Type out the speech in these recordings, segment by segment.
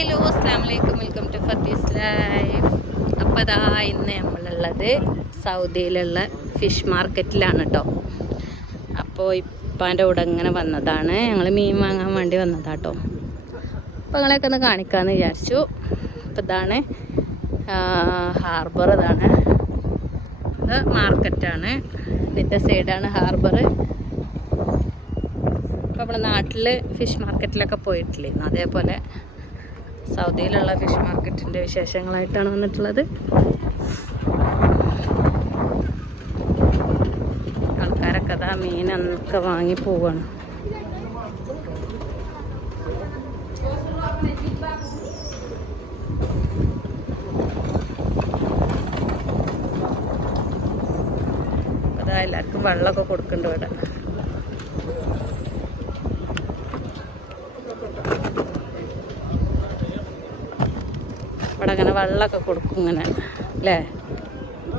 Hello അസ്സാം വലൈക്കും welcome to ഫത്തീസ് life. അപ്പോൾ അതാ ഇന്ന് നമ്മളുള്ളത് സൗദിയിലുള്ള ഫിഷ് മാർക്കറ്റിലാണ് കേട്ടോ അപ്പോൾ ഇപ്പാന്റെ കൂടെ ഇങ്ങനെ വന്നതാണ്. ഞങ്ങൾ മീൻ വാങ്ങാൻ വേണ്ടി വന്നതാട്ടോ അപ്പോൾ നിങ്ങളെയൊക്കെ ഒന്ന് കാണിക്കാമെന്ന് വിചാരിച്ചു. അപ്പോൾ ഇതാണ് ഹാർബർ ഇതാണ്. ഇത് മാർക്കറ്റാണ്. ഇതിന്റെ സൈഡാണ് ഹാർബർ. അപ്പോൾ നമ്മുടെ നാട്ടിൽ ഫിഷ് മാർക്കറ്റിലൊക്കെ പോയിട്ടില്ലേ? അതേപോലെ സൗദിയിലുള്ള ഫിഷ് മാർക്കറ്റിന്റെ വിശേഷങ്ങളായിട്ടാണ് വന്നിട്ടുള്ളത്. ആൾക്കാരൊക്കെ അതാ മീനൊക്കെ വാങ്ങി പോവാണ്. എല്ലാവർക്കും വെള്ളമൊക്കെ കൊടുക്കുന്നുണ്ട് ഇവിടെ. ഇവിടെ അങ്ങനെ വെള്ളമൊക്കെ കൊടുക്കും ഇങ്ങനെ അല്ലേ?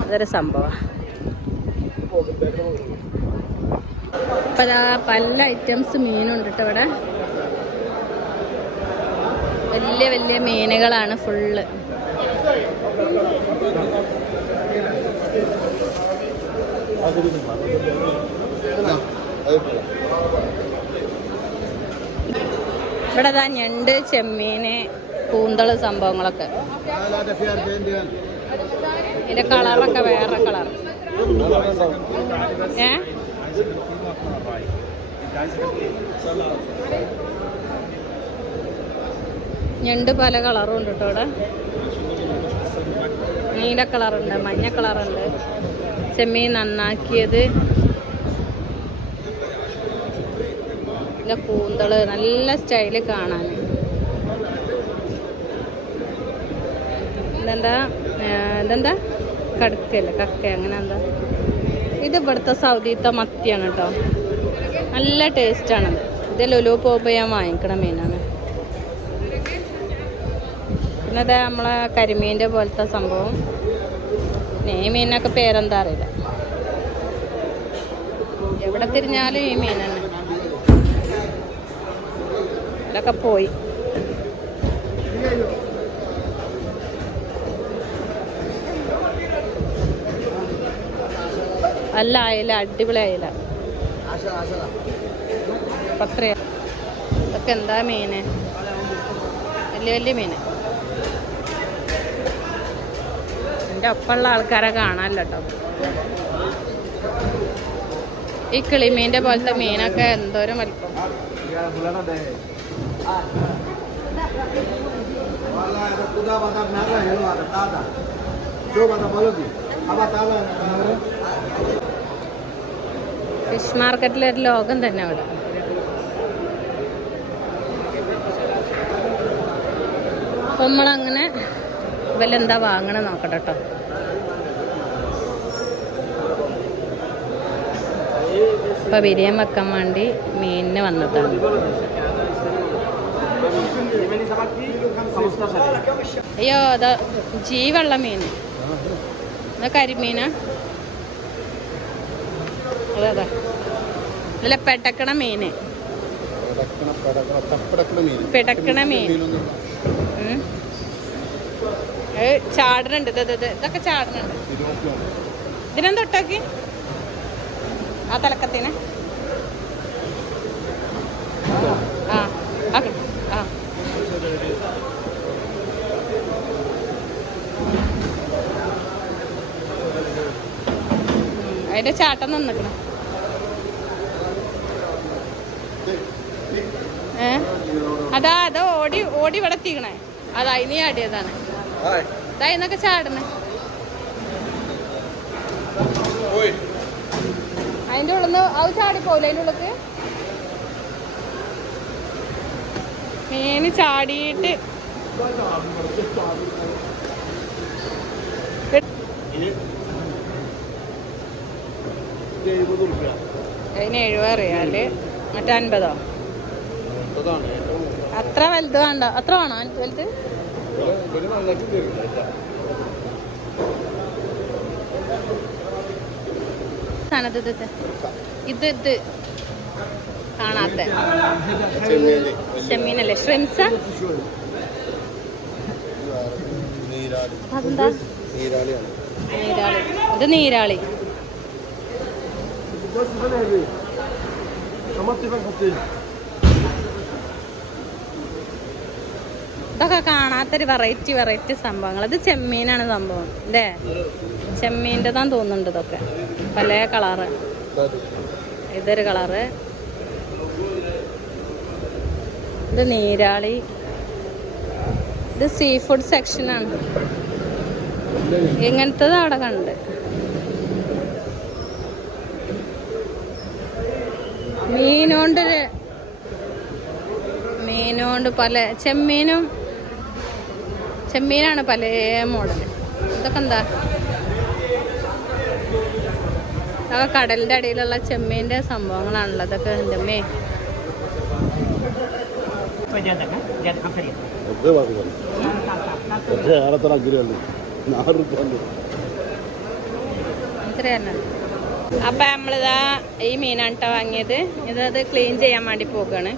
അതൊരു സംഭവമാണ് ഇപ്പം പല ഐറ്റംസ് മീനുണ്ട് കേട്ടോ ഇവിടെ. വലിയ വലിയ മീനുകളാണ് ഫുള്ള്. ഇവിടെ ഞണ്ട് ചെമ്മീന് കൂന്തൾ സംഭവങ്ങളൊക്കെ. ഇതിന്റെ കളറൊക്കെ വേറെ കളർ. ഏ? ഞണ്ട് പല കളറും ഉണ്ട് കേട്ടോ ഇവിടെ. നീല കളറുണ്ട് മഞ്ഞ കളറുണ്ട്. ചെമ്മീൻ നന്നാക്കിയത്. പിന്നെ കൂന്തൾ നല്ല സ്റ്റൈൽ കാണാൻ ഇതെന്താ ഇതെന്താ? കടുക്കല്ല കക്ക അങ്ങനെ എന്താ? ഇത് ഇവിടുത്തെ സൗദിത്തെ മത്തിയാണ് കേട്ടോ നല്ല ടേസ്റ്റാണ് ഇത് ലുലു പോകുമ്പോൾ ഞാൻ വാങ്ങിക്കണ മീനാണ് പിന്നെ ഇത് നമ്മളെ കരിമീന്റെ പോലത്തെ സംഭവം. നെയ് മീനൊക്കെ പേരെന്താ അറിയില്ല. എവിടെ തിരിഞ്ഞാലും ഈ മീൻ തന്നെ. ഇതൊക്കെ പോയി. നല്ല അയല അടിപൊളി അയല. പത്രയാ ഇതൊക്കെ എന്താ മീന്? വലിയ വലിയ മീന്. എന്റെ ഒപ്പമുള്ള ആൾക്കാരെ കാണാനല്ലോ കേട്ടോ ഈ കിളിമീന്റെ പോലത്തെ മീനൊക്കെ എന്തോരം വലിപ്പം. ഫിഷ് മാർക്കറ്റിലെ ഒരു ലോകം തന്നെ അവിടെ. അപ്പം നമ്മളങ്ങനെ ഇവലെന്താ വാങ്ങണം നോക്കട്ടെ കേട്ടോ അപ്പൊ ബിരിയാൻ വെക്കാൻ വേണ്ടി മീനിന് വന്നതാണ്. അയ്യോ അതാ ജീവുള്ള മീൻ. കരിമീനാ. അതെ അതെ അല്ല പെട്ടക്കണ മീന്. പിടക്കണ മീൻ. ഇത്. ഇതൊക്കെ ചാടനുണ്ട് ഇതിനെന്താ ആ തലക്കത്തിന്. ആ ആ അതിന്റെ ചാട്ടം നിന്നിക്കണം. ഏ? അതാ അതാ ഓടി ഓടി ഇവിടെ എത്തിക്കണേ അതാ ഇനി ആടിയതാണ്. ഇതാ ഇന്നൊക്കെ ചാടണേ അതിന്റെ ഉള്ളിന്ന് അത് ചാടിപ്പോല അതിന്റെ ഉള്ളിക്ക്? മീന് ചാടിയിട്ട്. അതിന് എഴുപത് റിയാൽ മറ്റേ അൻപതോ? അത്ര വലുത് വേണ്ട. അത്ര വേണോ? വലുത്? ഇത് ഇത്. ഇത് കാണാത്ത. ചെമ്മീനല്ലേ? ഷ്രിംസ നീരാളി. അതെന്താ? നീരാളി. ഇത് നീരാളി. ഇതൊക്കെ കാണാത്തൊരു വെറൈറ്റി വെറൈറ്റി സംഭവങ്ങൾ. ഇത് ചെമ്മീനാണ് സംഭവം അല്ലേ? ചെമ്മീന്റെതാന്ന് തോന്നുന്നുണ്ട് ഇതൊക്കെ. പല കളറ് ഇതൊരു കളറ് ഇത് നീരാളി. ഇത് സീ ഫുഡ് സെക്ഷനാണ് ഇങ്ങനത്തത് അവിടെ കണ്ട്. മീനുകൊണ്ട് മീനുകൊണ്ട് പല ചെമ്മീനും ചെമ്മീനാണ് പല മോഡൽ. ഇതൊക്കെ എന്താ? അതൊക്കെ കടലിന്റെ അടിയിലുള്ള ചെമ്മീന്റെ സംഭവങ്ങളാണല്ലോ അതൊക്കെ എന്റെ അമ്മേ അപ്പൊ നമ്മളിതാ ഈ മീനാണ് ട്ടോ വാങ്ങിയത്. ഇതത് ക്ലീൻ ചെയ്യാൻ വേണ്ടി പോകുകയാണ്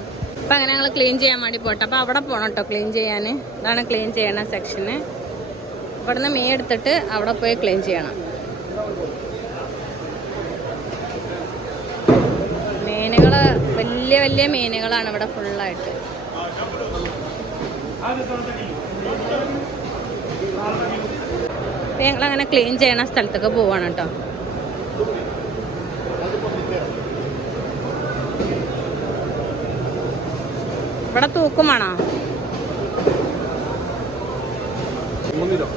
അപ്പം അങ്ങനെ ഞങ്ങൾ ക്ലീൻ ചെയ്യാൻ വേണ്ടി പോട്ടെ അപ്പം അവിടെ പോകണം കേട്ടോ ക്ലീൻ ചെയ്യാൻ ഇതാണ് ക്ലീൻ ചെയ്യണ സെക്ഷന് ഇവിടുന്ന് മീൻ എടുത്തിട്ട് അവിടെ പോയി ക്ലീൻ ചെയ്യണം. മീനുകൾ വലിയ വലിയ മീനുകളാണ് ഇവിടെ ഫുള്ളായിട്ട് അപ്പം ഞങ്ങളങ്ങനെ ക്ലീൻ ചെയ്യണ സ്ഥലത്തൊക്കെ പോവാണ് കേട്ടോ ഇവിടെ തൂക്കുമാണോ വേണോ?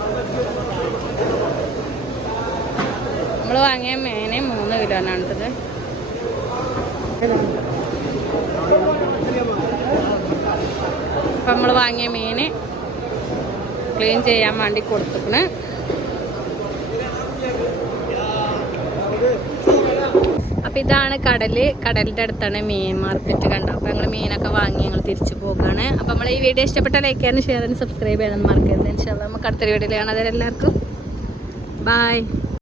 നമ്മൾ വാങ്ങിയ മേനെ മൂന്ന് കിലോനാണിത് അപ്പം നമ്മൾ വാങ്ങിയ മീന് ക്ലീൻ ചെയ്യാൻ വേണ്ടി കൊടുത്തിക്കണ്. അപ്പം ഇതാണ് കടൽ. കടലിന്റെ അടുത്താണ് മീൻ മാർക്കറ്റ് കണ്ടോ അപ്പോൾ ഞങ്ങൾ മീനൊക്കെ വാങ്ങി ഞങ്ങൾ തിരിച്ചു പോകുകയാണ് അപ്പോൾ നമ്മൾ ഈ വീഡിയോ ഇഷ്ടപ്പെട്ട ലൈക്ക് ചെയ്യാനും ഷെയർ ചെയ്യാനും സബ്സ്ക്രൈബ് ചെയ്യാനും മറക്കരുത്. ഇൻഷാല്ല നമുക്ക് അടുത്തൊരു വീഡിയോയിൽ കാണാതെ എല്ലാവർക്കും ബായ്